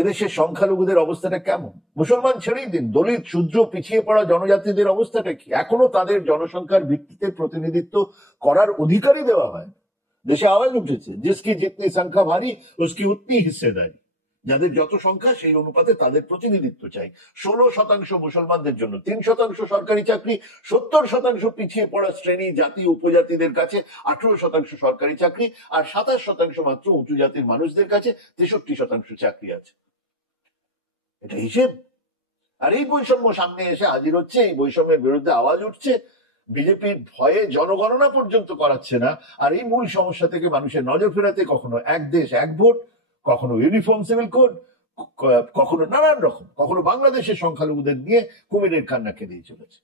এদেশের সংখ্যালঘুদের অবস্থাটা কেমন? মুসলমান ছেড়েই দিন, দলিত, শূদ্র, পিছিয়ে পড়া জনজাতিদের অবস্থাটা কি? এখনো তাদের জনসংখ্যার ভিত্তিতে প্রতিনিধিত্ব করার অধিকারই দেওয়া হয়। দেশে আওয়াজ উঠেছে, জিসকি জিতনি সংখ্যা ভারী উসকি উতনি হিস্সেদারি। যাদের যত সংখ্যা সেই অনুপাতে তাদের প্রতিনিধিত্ব চাই। 16% মুসলমানদের জন্য 3% সরকারি চাকরি, 70% পিছিয়ে পড়া শ্রেণী, জাতি, উপজাতিদের কাছে 18% সরকারি চাকরি, আর 27% মাত্র উঁচু জাতির মানুষদের কাছে 63% চাকরি আছে। এটা হিসেব। আর এই বৈষম্য সামনে এসে হাজির হচ্ছে, এই বৈষম্যের বিরুদ্ধে আওয়াজ উঠছে। বিজেপির ভয়ে জনগণনা পর্যন্ত করাচ্ছে না। আর এই মূল সমস্যা থেকে মানুষের নজর ফেরাতে কখনো এক দেশ এক ভোট, কখনো ইউনিফর্ম সিভিল কোড, কখনো নানান রকম, কখনো বাংলাদেশের সংখ্যালঘুদের নিয়ে কুমিরের কান্না কেঁদেই চলেছে।